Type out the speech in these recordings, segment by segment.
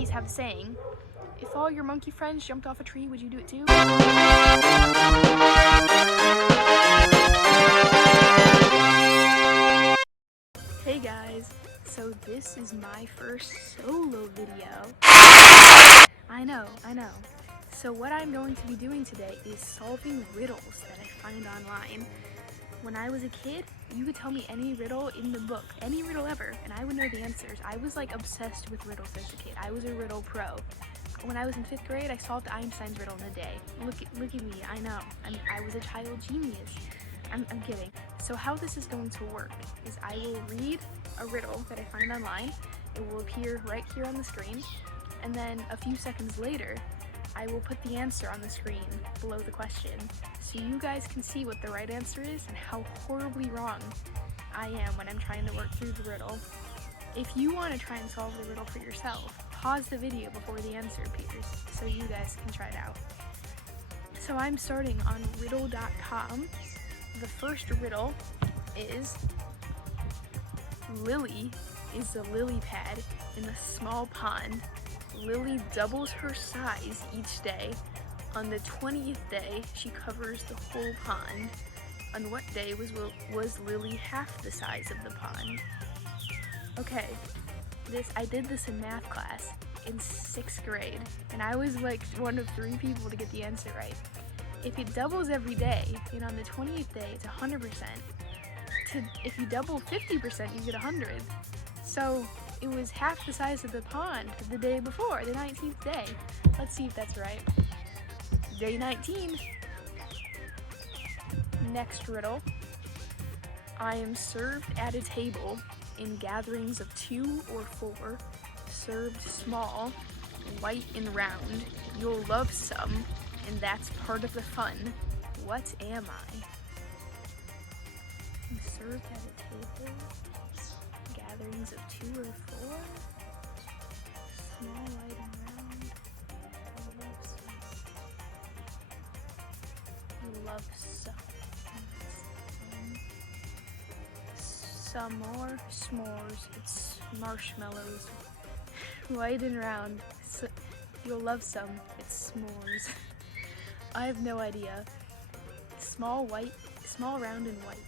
monkeys have a saying, if all your monkey friends jumped off a tree, would you do it too? Hey guys, so this is my first solo video. I know. So what I'm going to be doing today is solving riddles that I find online. When I was a kid, you could tell me any riddle in the book, any riddle ever, and I would know the answers. I was like obsessed with riddles as a kid. I was a riddle pro. When I was in 5th grade, I solved Einstein's riddle in a day. Look at me, I know. I was a child genius. I'm kidding. So how this is going to work is I will read a riddle that I find online. It will appear right here on the screen, and then a few seconds later, I will put the answer on the screen below the question, so you guys can see what the right answer is and how horribly wrong I am when I'm trying to work through the riddle. If you want to try and solve the riddle for yourself, pause the video before the answer appears so you guys can try it out. So I'm starting on riddle.com. The first riddle is, Lily is the lily pad in a small pond. Lily doubles her size each day. On the 20th day, she covers the whole pond. On what day was Lily half the size of the pond? Okay, I did this in math class in 6th grade, and I was like one of 3 people to get the answer right. If it doubles every day, and on the 20th day it's 100%, if you double 50%, you get 100. So it was half the size of the pond the day before, the 19th day. Let's see if that's right. Day 19. Next riddle. I am served at a table in gatherings of 2 or 4, served small, white and round. You'll love some, and that's part of the fun. What am I? I'm served at a table, gatherings of 2 or 4, small, white and round. You love some. Some more s'mores. It's marshmallows. White and round. So, you'll love some. It's s'mores. I have no idea. Small, round, and white.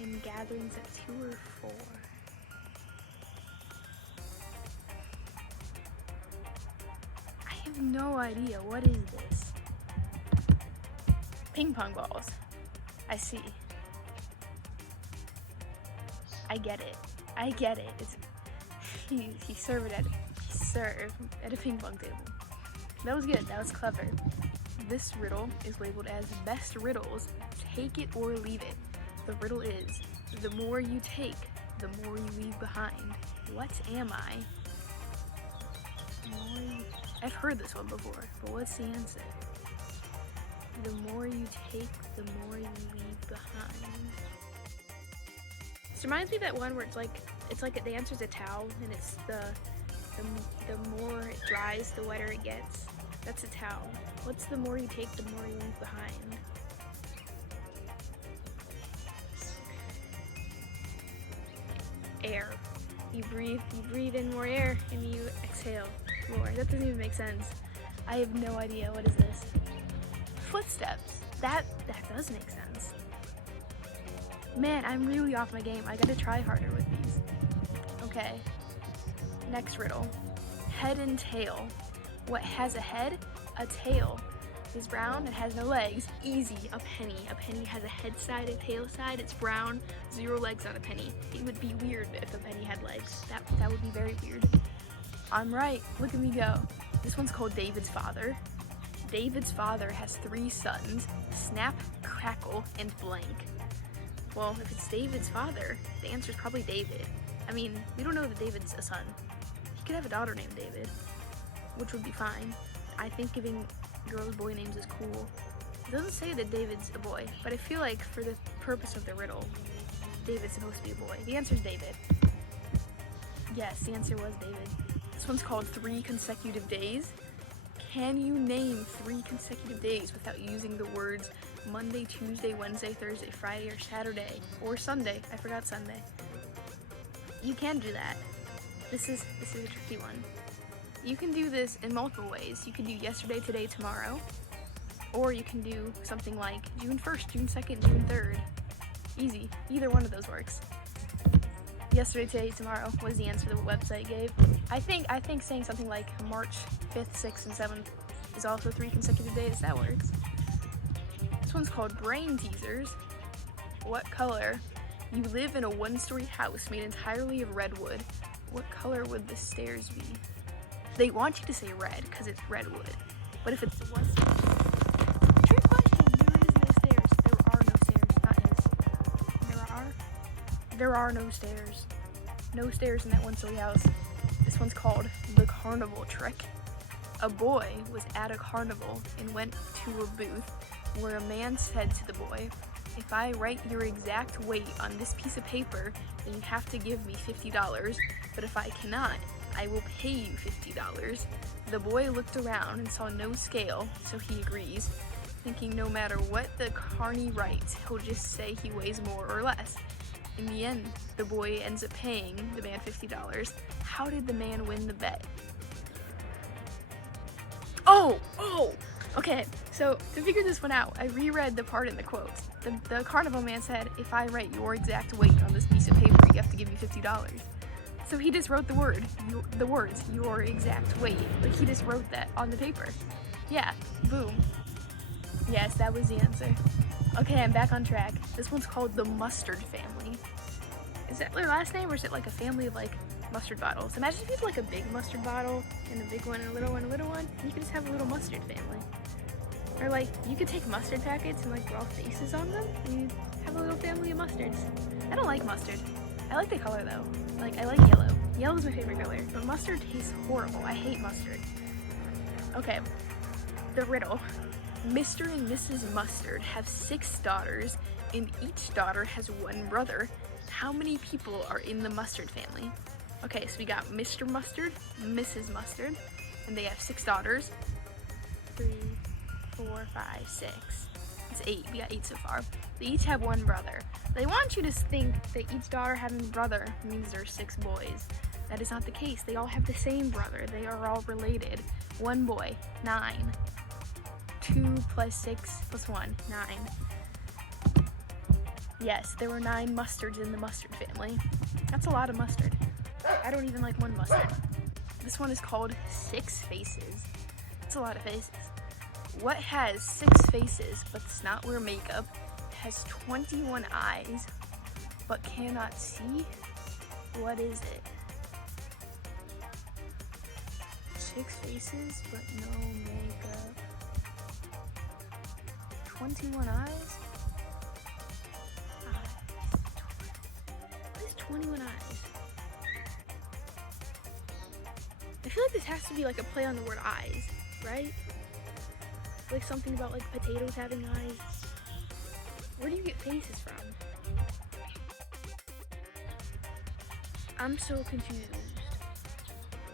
In gatherings of 2 or 4. I have no idea. What is this? Ping pong balls. I see. I get it. It's he served at a ping pong table. That was good. That was clever. This riddle is labeled as best riddles. Take it or leave it. The riddle is, the more you take, the more you leave behind. What am I? I've heard this one before, but what's the answer? The more you take, the more you leave behind. This reminds me of that one where it's like the answer's a towel, and it's the more it dries, the wetter it gets. That's a towel. What's the more you take, the more you leave behind? Air. You breathe in more air, and you exhale more. That doesn't even make sense. I have no idea. What is this? Footsteps. That does make sense. Man, I'm really off my game. I gotta try harder with these. Okay. Next riddle. Head and tail. What has a head? A tail. Is brown and has no legs. Easy. A penny. A penny has a head side, a tail side. It's brown. 0 legs on a penny. It would be weird if a penny had legs. That would be very weird. I'm right. Look at me go. This one's called David's Father. David's father has 3 sons. Snap, crackle, and blank. Well, if it's David's father, the answer is probably David. I mean, we don't know that David's a son. He could have a daughter named David, which would be fine. I think giving girls boy names is cool. It doesn't say that David's a boy, but I feel like for the purpose of the riddle, David's supposed to be a boy. The answer is David. Yes, the answer was David. This one's called 3 consecutive days. Can you name 3 consecutive days without using the words Monday, Tuesday, Wednesday, Thursday, Friday, or Saturday, or Sunday? I forgot Sunday. You can do that. This is a tricky one. You can do this in multiple ways. You can do yesterday, today, tomorrow. Or you can do something like June 1st, June 2nd, June 3rd. Easy. Either one of those works. Yesterday, today, tomorrow was the answer the website gave. I think saying something like March 5th, 6th, and 7th is also 3 consecutive days. That works. This one's called Brain Teasers. What color? You live in a one-story house made entirely of redwood. What color would the stairs be? They want you to say red because it's redwood. But if it's the one story, trick question. There is no stairs. There are no stairs. Not is. There are no stairs. No stairs in that one-story house. This one's called the carnival trick. A boy was at a carnival and went to a booth where a man said to the boy, "If I write your exact weight on this piece of paper, then you have to give me $50, but if I cannot, I will pay you $50. The boy looked around and saw no scale, so he agrees, thinking no matter what the carny writes, he'll just say he weighs more or less. In the end, the boy ends up paying the man $50. How did the man win the bet? Oh! Okay, so to figure this one out, I reread the part in the quotes. The carnival man said, if I write your exact weight on this piece of paper, you have to give me $50. So he just wrote the words, your exact weight. Like he just wrote that on the paper. Yeah, boom. Yes, that was the answer. Okay, I'm back on track. This one's called the Mustard Family. Is that their last name, or is it like a family of like mustard bottles? Imagine if you had like a big mustard bottle and a big one and a little one, and you could just have a little mustard family. Or like, you could take mustard packets and like draw faces on them, and you have a little family of mustards. I don't like mustard. I like the color though. Like, I like yellow. Yellow is my favorite color, but mustard tastes horrible. I hate mustard. Okay, the riddle. Mr. and Mrs. Mustard have 6 daughters, and each daughter has 1 brother. How many people are in the Mustard family? Okay, so we got Mr. Mustard, Mrs. Mustard, and they have 6 daughters. 3, 4, 5, 6. It's 8. We got 8 so far. They each have 1 brother. They want you to think that each daughter having a brother means there's 6 boys. That is not the case. They all have the same brother. They are all related. 1 boy, 9. 2 plus 6 plus 1, 9. Yes, there were 9 mustards in the Mustard family. That's a lot of mustard. I don't even like 1 mustard. This one is called 6 Faces. It's a lot of faces. What has 6 faces but does not wear makeup, has 21 eyes, but cannot see? What is it? 6 faces but no makeup. 21 eyes? What is 21 eyes? I feel like this has to be like a play on the word eyes, right? Like something about like potatoes having eyes. Where do you get faces from? I'm so confused.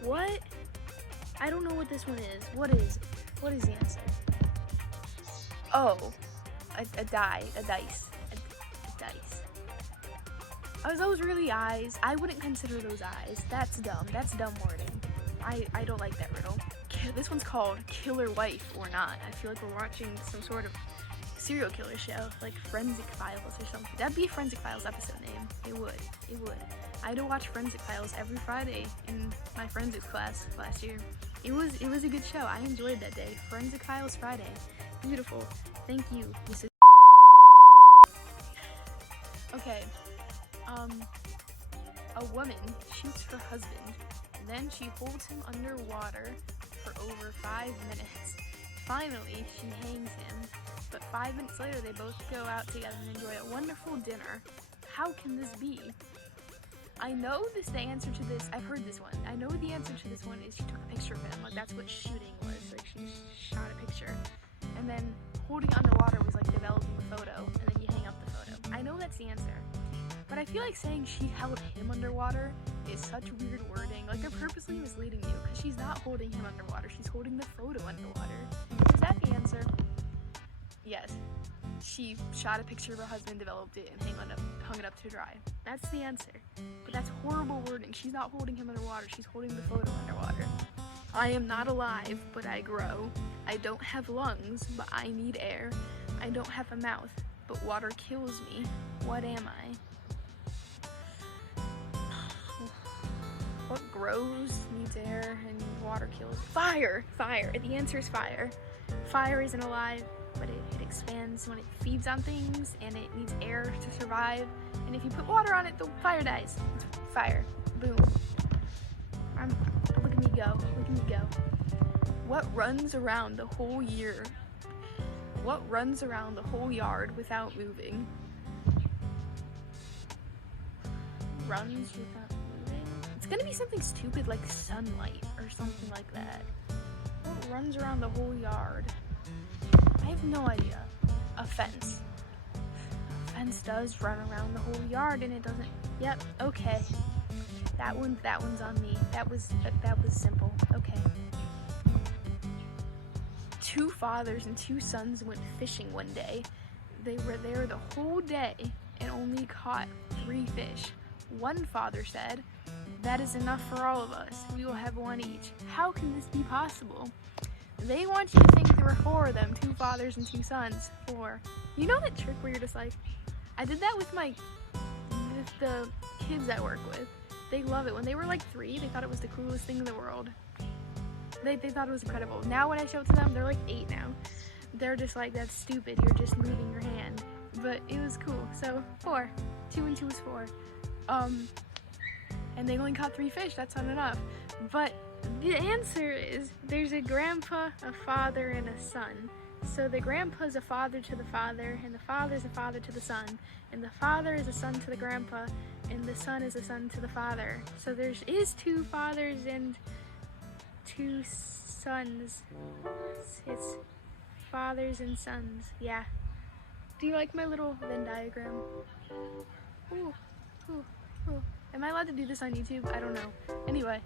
What? I don't know what this one is. What is the answer? Oh, a dice. Are those really eyes? I wouldn't consider those eyes. That's dumb. That's dumb wording. I don't like that riddle. This one's called Killer Wife or Not. I feel like we're watching some sort of serial killer show, like Forensic Files or something. That'd be a Forensic Files episode name. It would. I had to watch Forensic Files every Friday in my forensics class last year. It was a good show. I enjoyed that day. Forensic Files Friday. Beautiful. Thank you, Mrs. Okay. A woman shoots her husband, then she holds him underwater for over 5 minutes. Finally, she hangs him, but 5 minutes later they both go out together and enjoy a wonderful dinner. How can this be? I know the answer to this. I've heard this one. I know the answer to this one is she took a picture of him. Like, that's what shooting was. Like, she shot a picture. And then holding underwater was like developing the photo, and then you hang up the photo. I know that's the answer. But I feel like saying she held him underwater is such weird wording. Like, they're purposely misleading you, because she's not holding him underwater. She's holding the photo underwater. Is that the answer? Yes. She shot a picture of her husband, developed it, and hung it up to dry. That's the answer. But that's horrible wording. She's not holding him underwater. She's holding the photo underwater. I am not alive, but I grow. I don't have lungs, but I need air. I don't have a mouth, but water kills me. What am I? What grows, needs air, and water kills? Fire! Fire! The answer is fire. Fire isn't alive, but it expands when it feeds on things, and it needs air to survive. And if you put water on it, the fire dies. It's fire. Boom. Look at me go. Look at me go. What runs around the whole year? What runs around the whole yard without moving? Runs without moving? It's gonna be something stupid like sunlight or something like that. What runs around the whole yard? I have no idea. A fence. A fence does run around the whole yard and it doesn't. Yep, okay. That one's on me. That was simple. Okay. 2 fathers and 2 sons went fishing one day. They were there the whole day and only caught 3 fish. One father said, "That is enough for all of us. We will have 1 each." How can this be possible? They want you to think there were 4 of them, 2 fathers and 2 sons. 4. You know that trick where you're just like, I did that with the kids I work with. They love it. When they were like 3, they thought it was the coolest thing in the world. They thought it was incredible. Now when I show it to them, they're like 8 now. They're just like, that's stupid. You're just moving your hand. But it was cool. So 4. 2 and 2 is 4. And they only caught 3 fish. That's not enough. But the answer is there's a grandpa, a father, and a son. So the grandpa's a father to the father, and the father's a father to the son, and the father is a son to the grandpa, and the son is a son to the father. So there is 2 fathers and 2 sons. It's fathers and sons. Yeah. Do you like my little Venn diagram? Ooh, ooh, ooh. Am I allowed to do this on YouTube? I don't know. Anyway,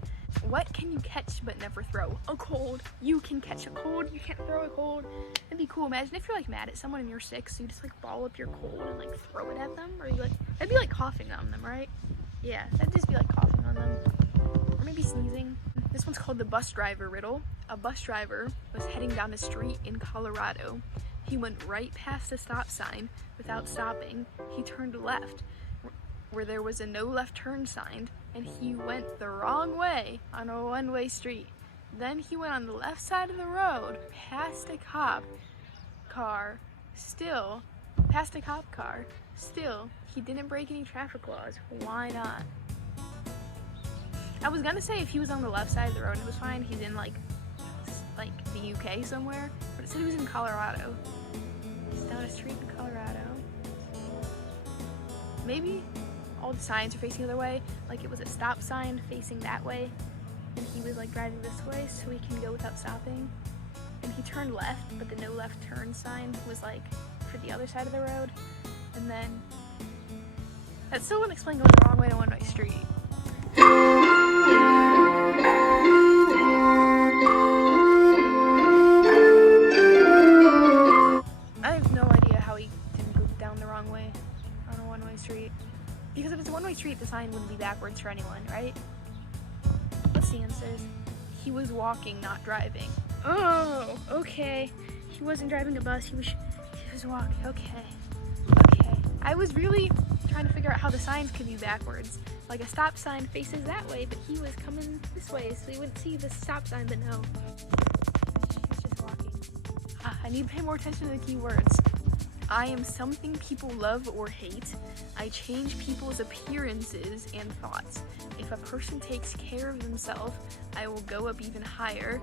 what can you catch but never throw? A cold. You can catch a cold. You can't throw a cold. It'd be cool. Imagine if you're like mad at someone and you're sick, so you just like ball up your cold and like throw it at them, or you like that'd be like coughing on them, right? Yeah, that'd just be like coughing on them, or maybe sneezing. This one's called the bus driver riddle. A bus driver was heading down a street in Colorado. He went right past a stop sign without stopping. He turned left where there was a no left turn sign, and he went the wrong way on a one-way street. Then he went on the left side of the road past a cop car. Still, he didn't break any traffic laws. Why not? I was gonna say if he was on the left side of the road it was fine. He's in like the UK somewhere, but it said he was in Colorado. He's down a street in Colorado. Maybe all the signs are facing the other way, like it was a stop sign facing that way, and he was like driving this way so he can go without stopping, and he turned left, but the no left turn sign was like for the other side of the road, and then that still wouldn't explain going the wrong way to a one-way street. I have no idea how he didn't go down the wrong way on a one-way street. Because if it's a one-way street, the sign wouldn't be backwards for anyone, right? What's the answers? He was walking, not driving. Oh, okay. He wasn't driving a bus, he was walking. Okay. I was really trying to figure out how the signs could be backwards. Like a stop sign faces that way, but he was coming this way, so he wouldn't see the stop sign, but no. He was just walking. I need to pay more attention to the key words. I am something people love or hate. I change people's appearances and thoughts. If a person takes care of themselves, I will go up even higher.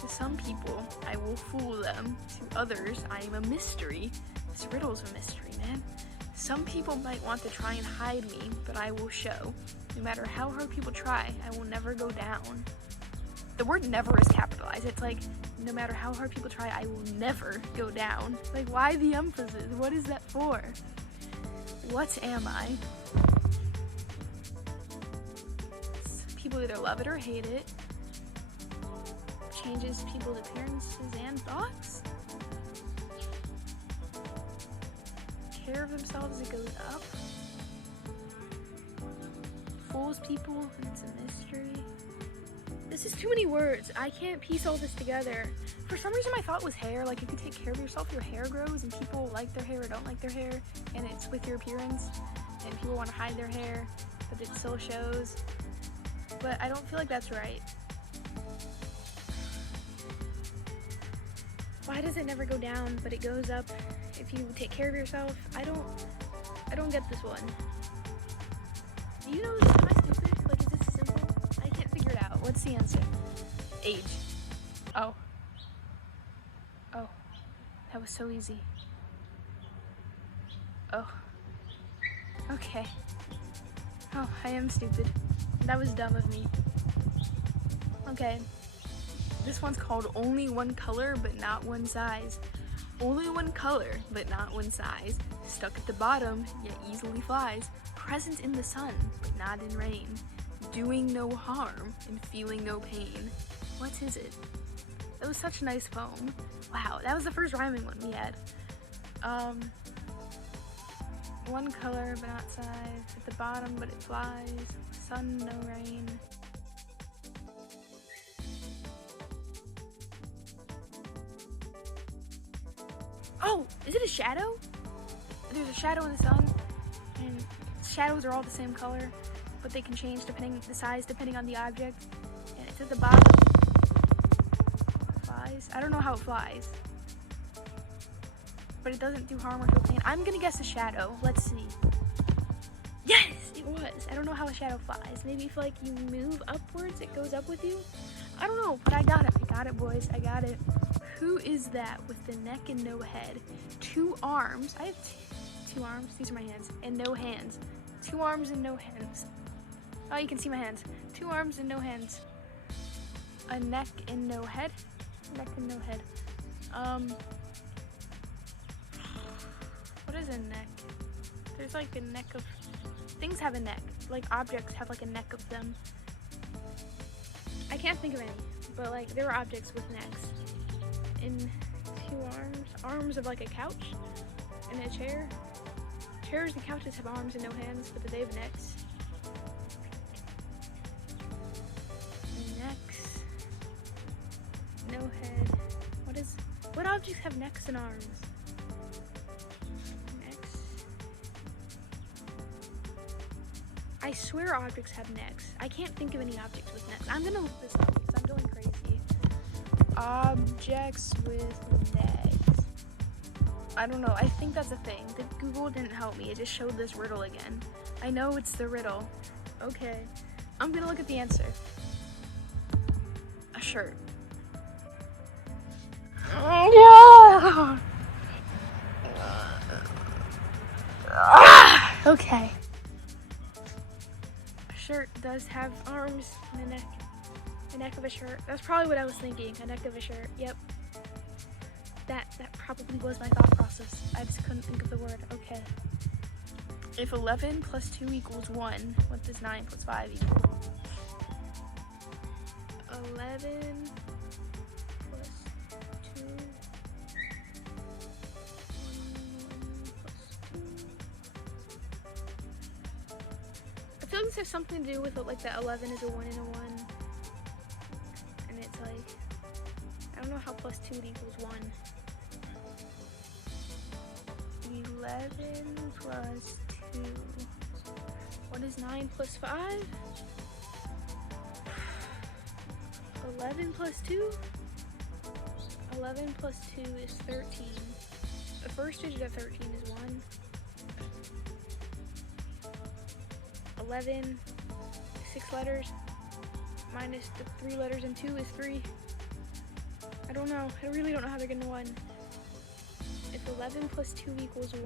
To some people, I will fool them. To others, I am a mystery. This riddle's a mystery, man. Some people might want to try and hide me, but I will show. No matter how hard people try, I will never go down. The word never is capitalized. It's like, no matter how hard people try, I will never go down. Like, why the emphasis? What is that for? What am I? People either love it or hate it. Changes people's appearances and thoughts. Care of themselves, it goes up. Fools people, it's a mystery. This is too many words. I can't piece all this together. For some reason I thought it was hair. Like if you take care of yourself, your hair grows, and people like their hair or don't like their hair, and it's with your appearance, and people want to hide their hair, but it still shows. But I don't feel like that's right. Why does it never go down, but it goes up if you take care of yourself? I don't get this one. Do you know this? Am I stupid? Like, is this simple? I can't figure it out. What's the answer? Age. Oh. Oh. That was so easy. Oh. Okay. Oh, I am stupid. That was dumb of me. Okay. This one's called Only One Color, but Not One Size. Only one color, but not one size. Stuck at the bottom, yet easily flies. Present in the sun, but not in rain. Doing no harm, and feeling no pain. What is it? It was such a nice poem. Wow, that was the first rhyming one we had. One color, but not size. At the bottom, but it flies. Sun, no rain. Oh, is it a shadow? There's a shadow in the sun, and shadows are all the same color, but they can change depending the size depending on the object. And it's at the bottom. It flies. I don't know how it flies, but it doesn't do harm or feel pain. I'm gonna guess a shadow. Let's see. Yes, it was. I don't know how a shadow flies. Maybe if like you move upwards, it goes up with you. I don't know, but I got it. I got it, boys. I got it. Who is that with the neck and no head? 2 arms. I have 2 arms. These are my hands. And no hands. 2 arms and no hands. Oh, you can see my hands. 2 arms and no hands. A neck and no head. Neck and no head. What is a neck? There's like a neck of... Things have a neck. Like objects have like a neck of them. I can't think of any. But like there are objects with necks. In 2 arms. Arms of like a couch and a chair. Chairs and couches have arms and no hands, but they have necks. Necks. No head. What objects have necks and arms? Necks. I swear objects have necks. I can't think of any objects with necks. I'm gonna look this up because I'm going crazy. Objects with necks. I don't know. I think that's a thing. The Google didn't help me. It just showed this riddle again. I know it's the riddle. Okay. I'm gonna look at the answer. A shirt. Okay. A shirt does have arms and a neck. The neck of a shirt. That's probably what I was thinking. A neck of a shirt. Yep. That probably was my thought process. I just couldn't think of the word. Okay. If 11 plus 2 equals 1, what does 9 plus 5 equal? 11 plus 2. 1 plus 2. I feel like this has something to do with it, like that 11 is a 1 and a 1. And it's like, I don't know how plus 2 equals 1. 11 plus 2. What is 9 plus 5? 11 plus 2? 11 plus 2 is 13. The first digit of 13 is 1. 11, 6 letters, minus the 3 letters and 2 is 3. I don't know. I really don't know how they're getting 1. If 11 plus 2 equals 1.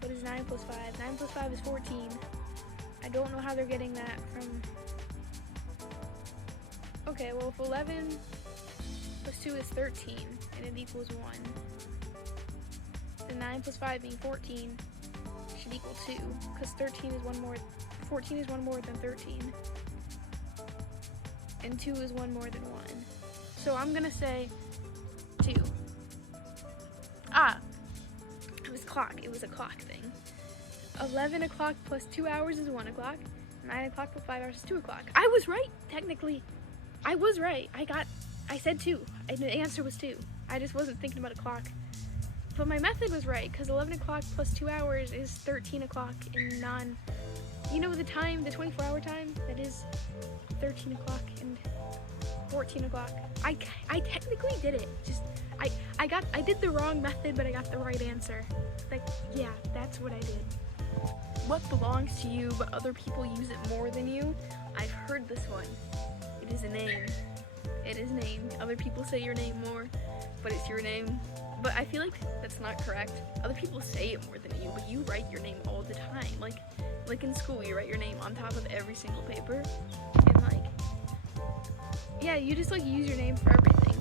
What is 9 plus 5? 9 plus 5 is 14. I don't know how they're getting that from... Okay, well if 11 plus 2 is 13 and it equals 1, then 9 plus 5 being 14 should equal 2, because 14 is one more than 13. And 2 is 1 more than 1. So I'm gonna say 2. It was clock. It was a clock thing. 11 o'clock plus 2 hours is 1 o'clock. 9 o'clock plus 5 hours is 2 o'clock. I was right, technically. I was right. I said 2. And the answer was 2. I just wasn't thinking about a clock. But my method was right, because 11 o'clock plus 2 hours is 13 o'clock in you know the time, the 24-hour time? That is 13 o'clock and 14 o'clock. I technically did it. Just, I did the wrong method, but I got the right answer. Like, yeah, that's what I did. What belongs to you, but other people use it more than you? I've heard this one. It is a name. It is named. Other people say your name more, but it's your name. But I feel like that's not correct. Other people say it more than you, but you write your name all the time. Like in school, you write your name on top of every single paper. And like, yeah, you just like use your name for everything.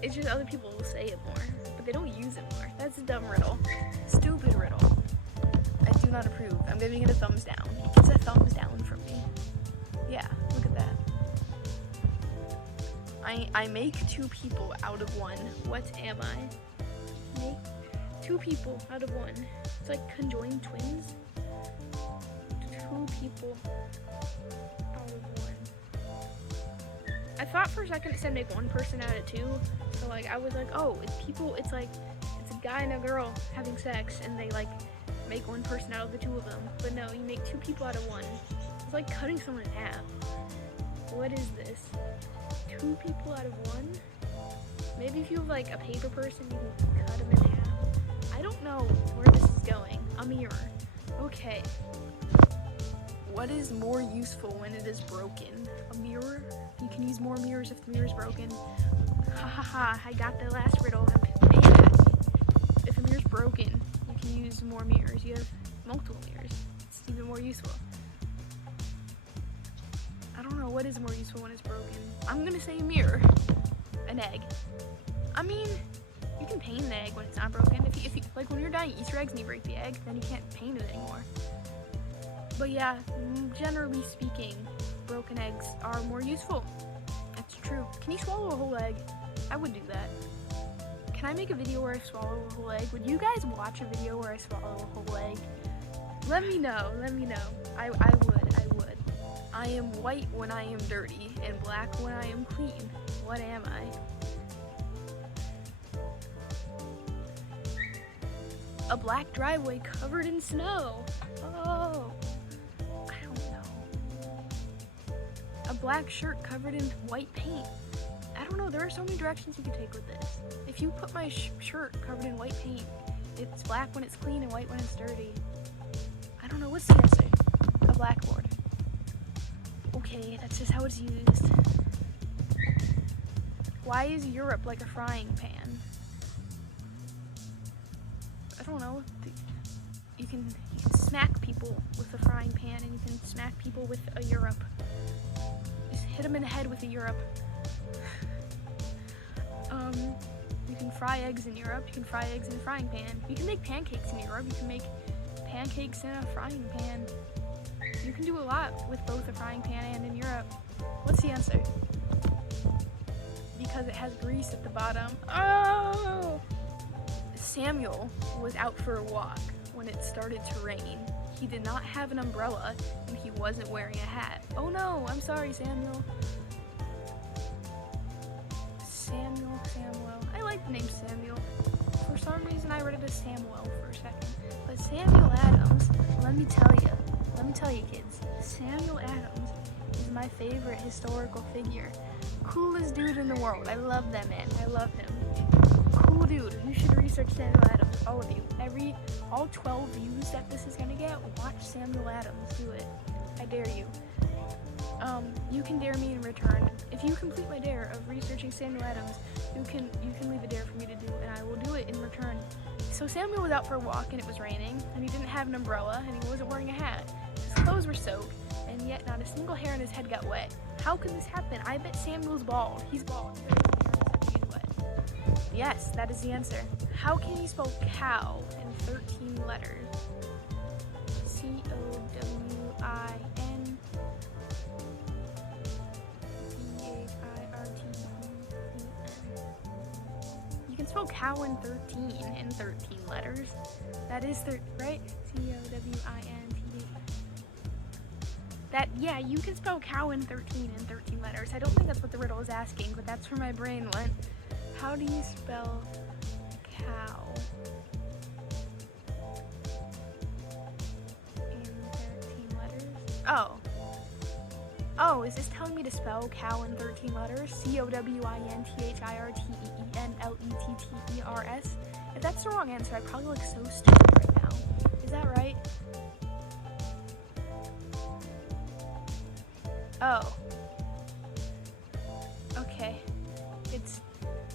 It's just other people will say it more, but they don't use it more. That's a dumb riddle. Stupid riddle. I do not approve. I'm giving it a thumbs down. It gets a thumbs down from me. Yeah, look at that. I make 2 people out of 1. What am I? Make 2 people out of 1. It's like conjoined twins. 2 people out of 1. I thought for a second it said make 1 person out of 2. So like I was like, oh, it's like it's a guy and a girl having sex, and they like make 1 person out of the 2 of them. But no, you make 2 people out of 1. It's like cutting someone in half. What is this? 2 people out of 1? Maybe if you have like a paper person, you can cut them in half. I don't know where this is going. A mirror. Okay. What is more useful when it is broken? A mirror? You can use more mirrors if the mirror is broken. Ha ha ha, I got the last riddle. If a mirror's broken, you can use more mirrors. You have multiple mirrors. It's even more useful. I don't know what is more useful when it's broken. I'm gonna say a mirror. An egg. I mean, you can paint an egg when it's not broken. If you like when you're dyeing Easter eggs and you break the egg, then you can't paint it anymore. But yeah, generally speaking, broken eggs are more useful. That's true. Can you swallow a whole egg? I would do that. Can I make a video where I swallow a whole egg? Would you guys watch a video where I swallow a whole egg? Let me know. I would. I am white when I am dirty, and black when I am clean. What am I? A black driveway covered in snow. Oh, I don't know. A black shirt covered in white paint. I don't know, there are so many directions you can take with this. If you put my shirt covered in white paint, it's black when it's clean and white when it's dirty. I don't know, what's the answer? A blackboard. Okay, that's just how it's used. Why is Europe like a frying pan? I don't know. You can smack people with a frying pan, and you can smack people with a Europe. Just hit them in the head with a Europe. You can fry eggs in Europe. You can fry eggs in a frying pan. You can make pancakes in Europe. You can make pancakes in a frying pan. You can do a lot with both a frying pan and in Europe. What's the answer? Because it has grease at the bottom. Oh! Samuel was out for a walk when it started to rain. He did not have an umbrella, and he wasn't wearing a hat. Oh no, I'm sorry, Samuel. Samuel. I like the name Samuel. For some reason, I read it as Samuel for a second. But Samuel Adams, let me tell you kids, Samuel Adams is my favorite historical figure. Coolest dude in the world. I love that man. I love him. Cool dude. You should research Samuel Adams. All of you. All 12 views that this is gonna get, watch Samuel Adams do it. I dare you. You can dare me in return. If you complete my dare of researching Samuel Adams, you can leave a dare for me to do, and I will do it in return. So Samuel was out for a walk and it was raining, and he didn't have an umbrella, and he wasn't wearing a hat. His clothes were soaked, and yet not a single hair on his head got wet. How could this happen? I bet Samuel's bald. He's bald. He's wet. Yes, that is the answer. How can you spell cow in 13 letters? You can spell cow in 13 letters. That is right? C-O-W-I-N-T. Yeah, you can spell cow in 13 letters. I don't think that's what the riddle is asking, but that's where my brain went. How do you spell cow in 13 letters? Oh, is this telling me to spell cow in 13 letters? COWINTHIRTENLETTERS? If that's the wrong answer, I probably look so stupid right now. Is that right? Oh. Okay. It's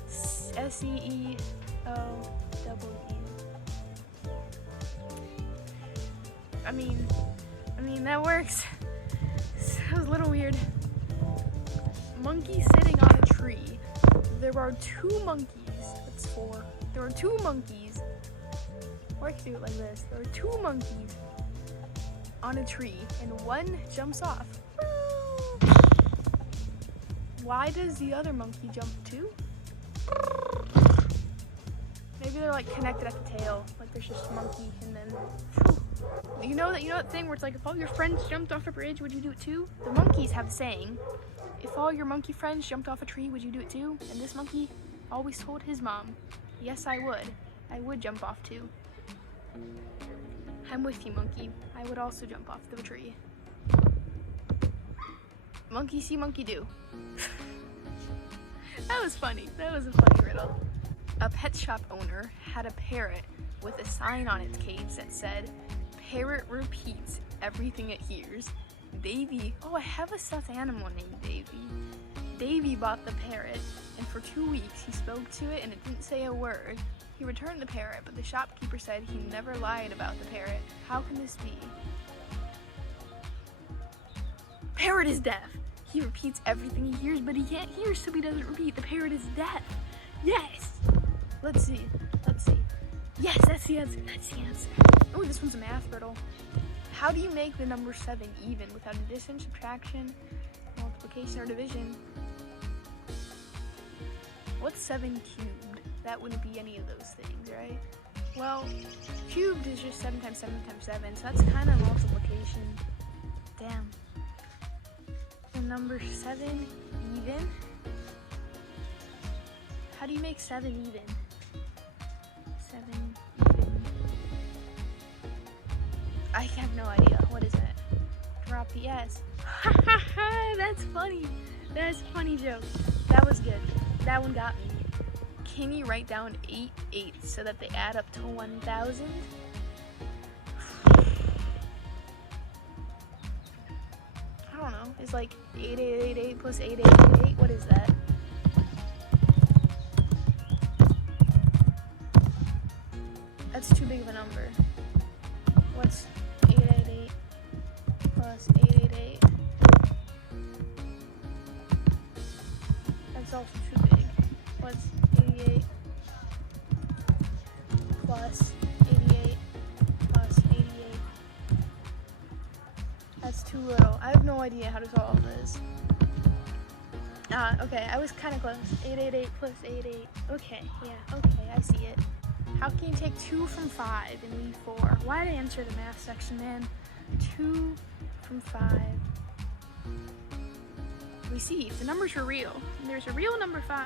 SEEOW. I mean, that works. That was a little weird. Monkey sitting on a tree. There are 2 monkeys. That's 4. There are 2 monkeys. Or I can do it like this. There are 2 monkeys on a tree, and one jumps off. Why does the other monkey jump too? Maybe they're like connected at the tail. Like there's just a monkey and then you know that thing where it's like if all your friends jumped off a bridge, would you do it too? The monkeys have a saying. If all your monkey friends jumped off a tree, would you do it too? And this monkey always told his mom, yes, I would. I would jump off too. I'm with you, monkey. I would also jump off the tree. Monkey see, monkey do. That was funny. That was a funny riddle. A pet shop owner had a parrot with a sign on its cage that said, "Parrot repeats everything it hears. Davy," oh, I have a stuffed animal named Davy. Davy bought the parrot, and for 2 weeks he spoke to it and it didn't say a word. He returned the parrot, but the shopkeeper said he never lied about the parrot. How can this be? Parrot is deaf. He repeats everything he hears, but he can't hear, so he doesn't repeat. The parrot is deaf. Yes! Let's see. Yes, that's the answer. Oh, this one's a math riddle. How do you make the number 7 even without addition, subtraction, multiplication, or division? What's 7 cubed? That wouldn't be any of those things, right? Well, cubed is just 7 times 7 times 7, so that's kind of multiplication. Damn. The number 7 even? How do you make 7 even? 7 even. I have no idea. What is that? Drop the S. Ha ha ha! That's funny. That's a funny joke. That was good. That one got me. Can you write down 8 eighths so that they add up to 1,000? I don't know. It's like 8888 plus 8888. What is that? That's too big of a number. What's 888 plus 888? That's also too big. What's 88 plus 88 plus 88? That's too little. I have no idea how to solve this. Okay, I was kind of close. 888 plus 88. Okay, yeah, okay, I see it. How can you take 2 from 5 and leave 4? Why did I answer the math section, man? 2 from 5. We see, the numbers were real. There's a real number 5,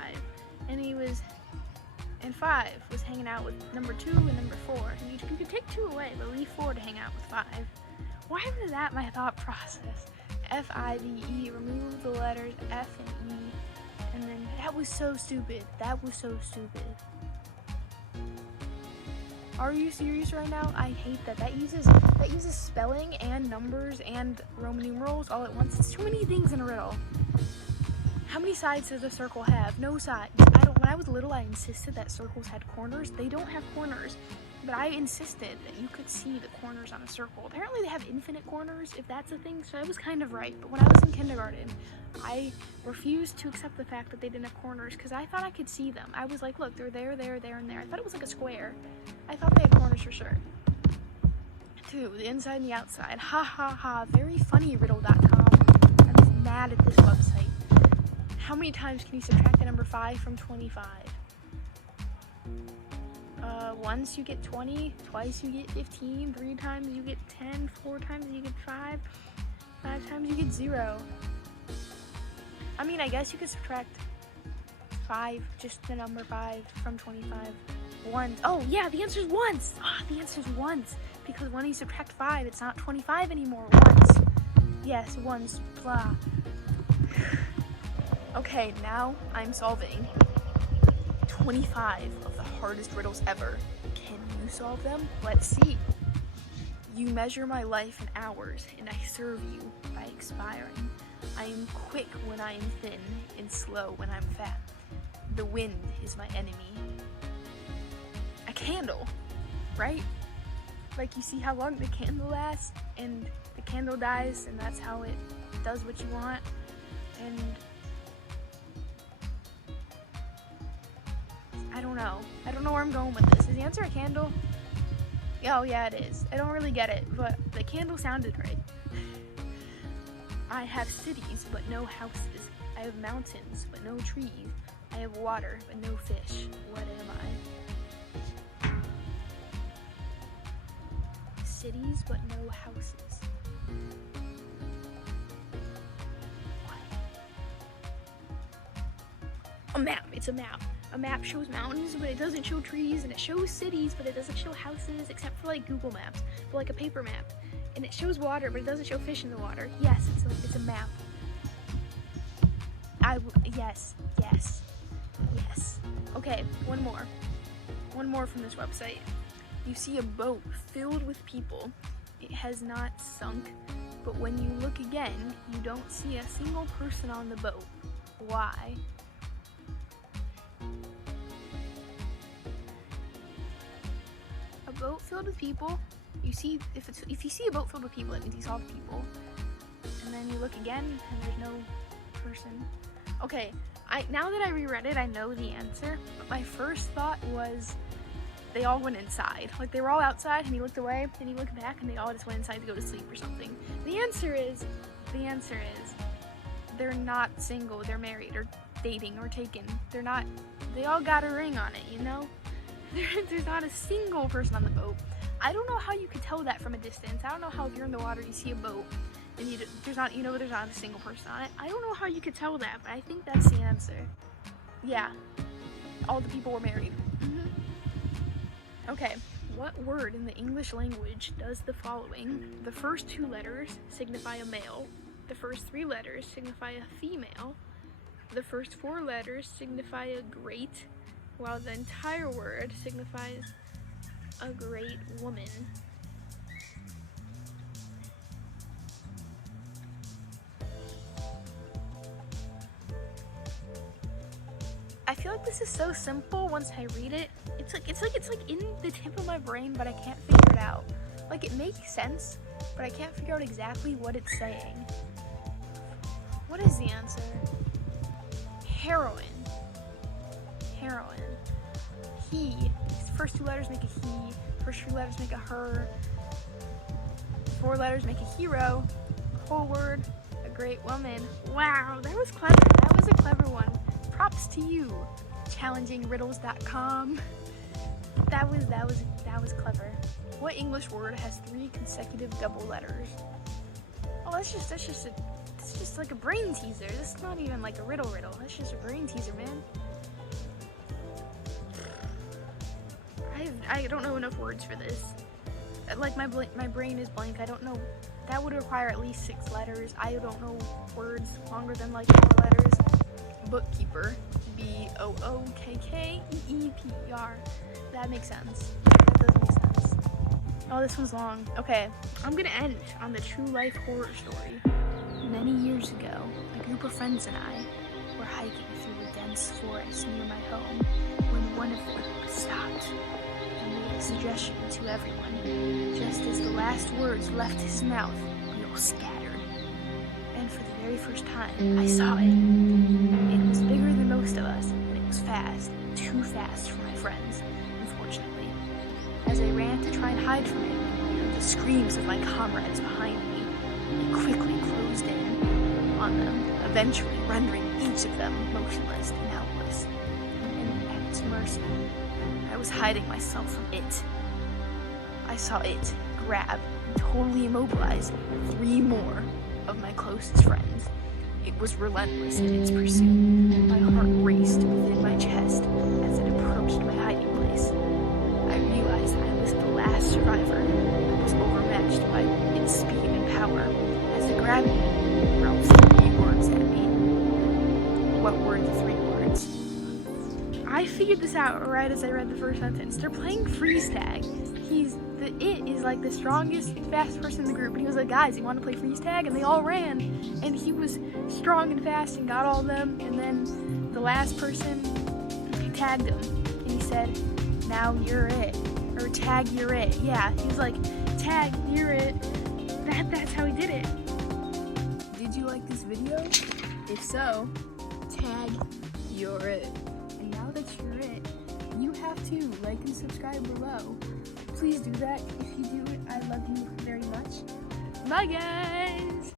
and 5 was hanging out with number 2 and number 4. And you could take 2 away, but leave 4 to hang out with 5. Why was that my thought process? F-I-V-E, remove the letters F and E, and then that was so stupid. That was so stupid. Are you serious right now? I hate that. That uses spelling and numbers and Roman numerals all at once. It's too many things in a riddle. How many sides does a circle have? No sides. When I was little, I insisted that circles had corners. They don't have corners, but I insisted that you could see the corners on a circle. Apparently they have infinite corners, if that's a thing, so I was kind of right. But when I was in kindergarten, I refused to accept the fact that they didn't have corners because I thought I could see them. I was like, look, they're there, there, there, and there. I thought it was like a square. I thought they had corners for sure. 2, the inside and the outside. Ha ha ha, very funny riddle.com. I'm mad at this website. How many times can you subtract the number 5 from 25? Once you get 20, twice you get 15, 3 times you get 10, 4 times you get 5. 5 times you get 0. I mean, I guess you could subtract 5, just the number 5 from 25. Once. Oh yeah, the answer is once. The answer is once, because when you subtract 5, it's not 25 anymore. Once. Yes, once. Blah. Okay, now I'm solving 25 of the hardest riddles ever. Can you solve them? Let's see. You measure my life in hours, and I serve you by expiring. I am quick when I am thin, and slow when I'm fat. The wind is my enemy. A candle, right? Like, you see how long the candle lasts, and the candle dies, and that's how it does what you want. And I don't know where I'm going with this. Is the answer a candle? Oh yeah, it is. I don't really get it, but the candle sounded right. I have cities, but no houses. I have mountains, but no trees. I have water, but no fish. What am I? Cities, but no houses. What? A map. It's a map. A map shows mountains, but it doesn't show trees, and it shows cities, but it doesn't show houses, except for like Google Maps, but like a paper map. And it shows water, but it doesn't show fish in the water. Yes, it's a map. Yes. Okay, one more from this website. You see a boat filled with people. It has not sunk, but when you look again, you don't see a single person on the boat. Why? A boat filled with people. You see, if you see a boat filled with people, that means you saw the people. And then you look again, and there's no person. Okay, now that I reread it, I know the answer. But my first thought was they all went inside. Like, they were all outside, and he looked away, and he looked back, and they all just went inside to go to sleep or something. The answer is they're not single. They're married or dating or taken. They're not. They all got a ring on it, you know. There's not a single person on the boat. I don't know how you could tell that from a distance. I don't know how if you're in the water, you see a boat, and there's not a single person on it. I don't know how you could tell that, but I think that's the answer. Yeah, all the people were married. Okay, what word in the English language does the following? The first 2 letters signify a male. The first 3 letters signify a female. The first 4 letters signify a great, while the entire word signifies a great woman. I feel like this is so simple once I read it. It's like in the tip of my brain, but I can't figure it out. Like, it makes sense, but I can't figure out exactly what it's saying. What is the answer? Heroine. He. First 2 letters make a he. First 3 letters make a her. 4 letters make a hero. Whole word, a great woman. Wow, that was clever. That was a clever one. Props to you, ChallengingRiddles.com. That was clever. What English word has 3 consecutive double letters? Oh, that's just like a brain teaser. This is not even like a riddle. That's just a brain teaser, man. I don't know enough words for this. Like, my brain is blank. I don't know. That would require at least 6 letters. I don't know words longer than like 4 letters. Bookkeeper. BOOKKEEPER. That makes sense. That does make sense. Oh, this one's long. Okay, I'm gonna end on the true life horror story. Many years ago, a group of friends and I were hiking through a dense forest near my home when one of them stopped and made a suggestion to everyone. Just as the last words left his mouth, we all scattered. And for the very first time, I saw it. It was bigger than most of us, and it was fast. Too fast for my friends, unfortunately. As I ran to try and hide from it, I heard the screams of my comrades behind me. It quickly closed in on them, eventually rendering each of them motionless and helpless. And at its mercy, I was hiding myself from it. I saw it grab and totally immobilize 3 more. of my closest friends. It was relentless in its pursuit. My heart raced within my chest as it approached my hiding place. I realized I was the last survivor that was overmatched by its speed and power as the gravity hurled 3 words at me. What were the 3 words? I figured this out right as I read the first sentence. They're playing freeze tag. It is like the strongest and fastest person in the group, and he was like, guys, you want to play freeze tag? And they all ran, and he was strong and fast and got all of them, and then the last person tagged him, and he said, now you're it, or tag, you're it. Yeah, he was like, tag, you're it. That's how he did it. Did you like this video? If so, tag, you're it. And now that you're it, you have to like and subscribe below. Please do that. If you do it, I love you very much. Bye, guys!